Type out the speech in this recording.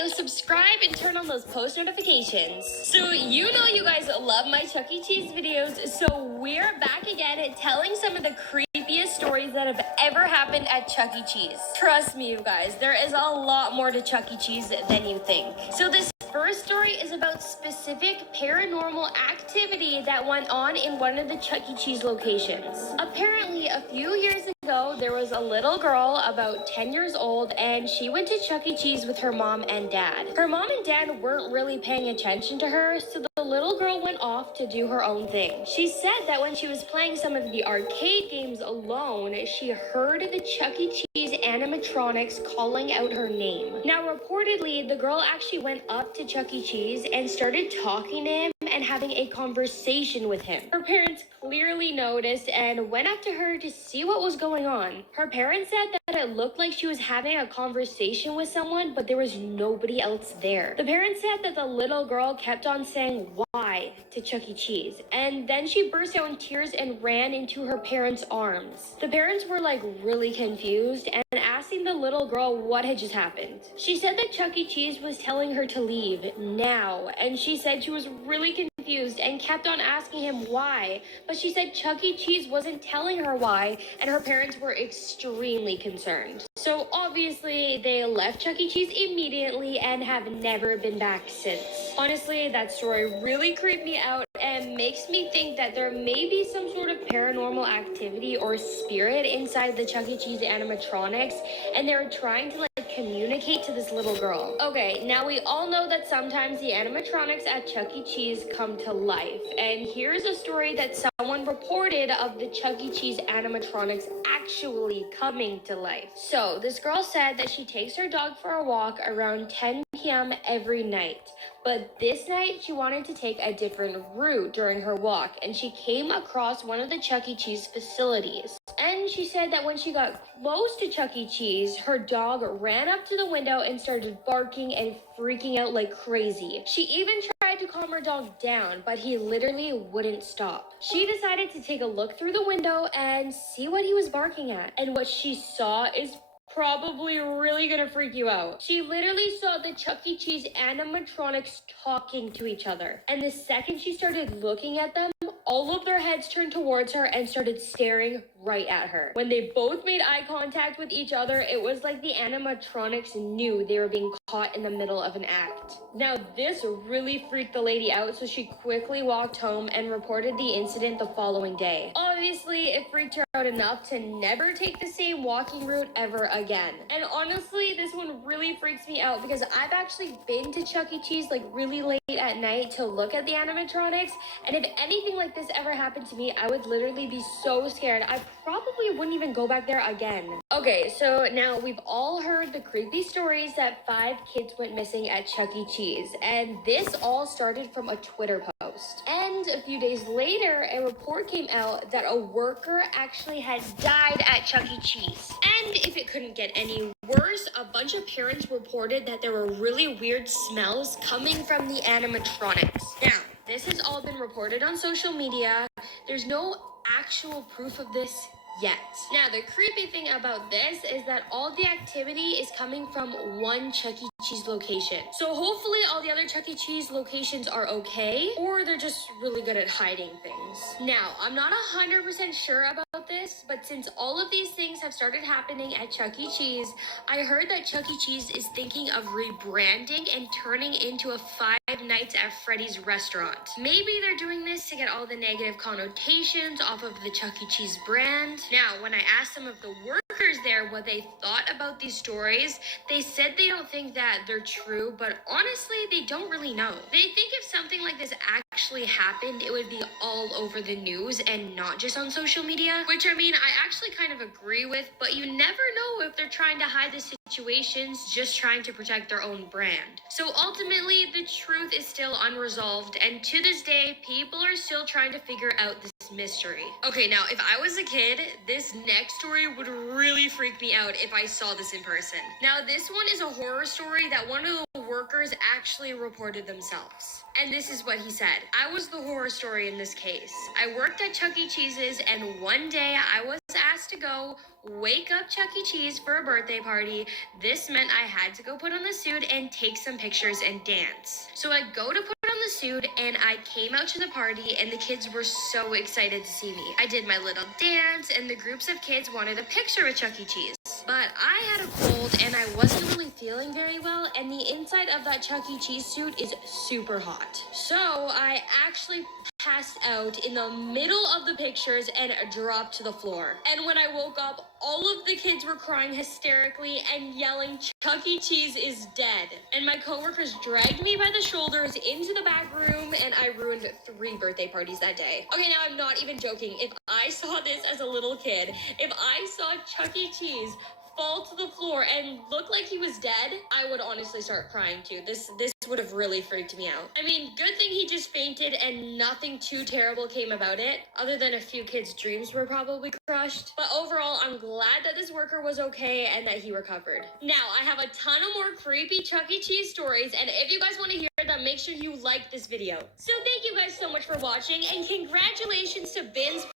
video, subscribe, and turn on those post notifications. So you know you guys love my Chuck E. Cheese videos, so we're back again telling some of the creepiest stories that have ever happened at Chuck E. Cheese. Trust me, you guys, there is a lot more to Chuck E. Cheese than you think. So this first story is about specific paranormal activity that went on in one of the Chuck E. Cheese locations. Apparently, a few years ago, there was a little girl about 10 years old, and she went to Chuck E. Cheese with her mom and dad. Her mom and dad weren't really paying attention to her, so the little girl went off to do her own thing. She said that when she was playing some of the arcade games alone, she heard the Chuck E. Cheese animatronics calling out her name. Now, reportedly, the girl actually went up to Chuck E. Cheese and started talking to him and having a conversation with him. Her parents clearly noticed and went up to her to see what was going on. Her parents said that it looked like she was having a conversation with someone, but there was nobody else there. The parents said that the little girl kept on saying why to Chuck E. Cheese, and then she burst out in tears and ran into her parents' arms. The parents were like really confused and asking the little girl what had just happened. She said that Chuck E. Cheese was telling her to leave now, and she said she was really confused and kept on asking him why, but she said Chuck E. Cheese wasn't telling her why, and her parents were extremely concerned. So obviously they left Chuck E. Cheese immediately and have never been back since. Honestly, that story really creeped me out and makes me think that there may be some sort of paranormal activity or spirit inside the Chuck E. Cheese animatronics, and they're trying to communicate to this little girl. Okay, now we all know that sometimes the animatronics at Chuck E. Cheese come to life, and here's a story that someone reported of the Chuck E. Cheese animatronics actually coming to life. So this girl said that she takes her dog for a walk around 10 p.m. every night. But this night, she wanted to take a different route during her walk, and she came across one of the Chuck E. Cheese facilities. And she said that when she got close to Chuck E. Cheese, her dog ran up to the window and started barking and freaking out like crazy. She even tried to calm her dog down, but he literally wouldn't stop. She decided to take a look through the window and see what he was barking at. And what she saw is probably really gonna freak you out. She literally saw the Chuck E. Cheese animatronics talking to each other. And the second she started looking at them, all of their heads turned towards her and started staring right at her. When they both made eye contact with each other, it was like the animatronics knew they were being caught in the middle of an act. Now, this really freaked the lady out, so she quickly walked home and reported the incident the following day. Obviously, it freaked her out enough to never take the same walking route ever again. And honestly, this one really freaks me out because I've actually been to Chuck E. Cheese really late at night to look at the animatronics, and if anything like this ever happened to me, I would literally be so scared. I probably wouldn't even go back there again. Okay, so now we've all heard the creepy stories that 5 kids went missing at Chuck E. Cheese, and this all started from a Twitter post. And a few days later, a report came out that a worker actually had died at Chuck E. Cheese. And if it couldn't get any worse, a bunch of parents reported that there were really weird smells coming from the animatronics. Now, this has all been reported on social media. There's no actual proof of this yet. Now, the creepy thing about this is that all the activity is coming from one Chuck E. Cheese location. So hopefully all the other Chuck E. Cheese locations are okay, or they're just really good at hiding things. Now, I'm not 100% sure about this, but since all of these things have started happening at Chuck E. Cheese, I heard that Chuck E. Cheese is thinking of rebranding and turning into a Five Nights at Freddy's restaurant. Maybe they're doing this to get all the negative connotations off of the Chuck E. Cheese brand. Now, when I asked some of the workers there what they thought about these stories, they said they don't think that they're true, but honestly, they don't really know. They think if something like this actually happened, it would be all over the news and not just on social media, which I mean, I actually kind of agree with, but you never know if they're trying to hide the situations, just trying to protect their own brand. So ultimately, the truth is still unresolved, and to this day, people are still trying to figure out this mystery. Okay, now, if I was a kid, this next story would really freak me out if I saw this in person. Now, this one is a horror story that one of the workers actually reported themselves. And this is what he said. I was the horror story in this case. I worked at Chuck E. Cheese's, and one day I was asked has to go wake up Chuck E. Cheese for a birthday party. This meant I had to go put on the suit and take some pictures and dance. So I go to put on the suit and I came out to the party and the kids were so excited to see me. I did my little dance and the groups of kids wanted a picture with Chuck E. Cheese. But I had a cold and I wasn't really feeling very well, and the inside of that Chuck E. Cheese suit is super hot. So I actually passed out in the middle of the pictures and dropped to the floor. And when I woke up, all of the kids were crying hysterically and yelling, "Chuck E. Cheese is dead." And my coworkers dragged me by the shoulders into the back room, and I ruined 3 birthday parties that day. Okay, now I'm not even joking. If I saw this as a little kid, if I saw Chuck E. Cheese fall to the floor and look like he was dead, I would honestly start crying too. This would have really freaked me out. I mean, good thing he just fainted and nothing too terrible came about it, other than a few kids' dreams were probably crushed. But overall, I'm glad that this worker was okay and that he recovered. Now, I have a ton of more creepy Chuck E. Cheese stories, and if you guys want to hear them, make sure you like this video. So thank you guys so much for watching, and congratulations to Vince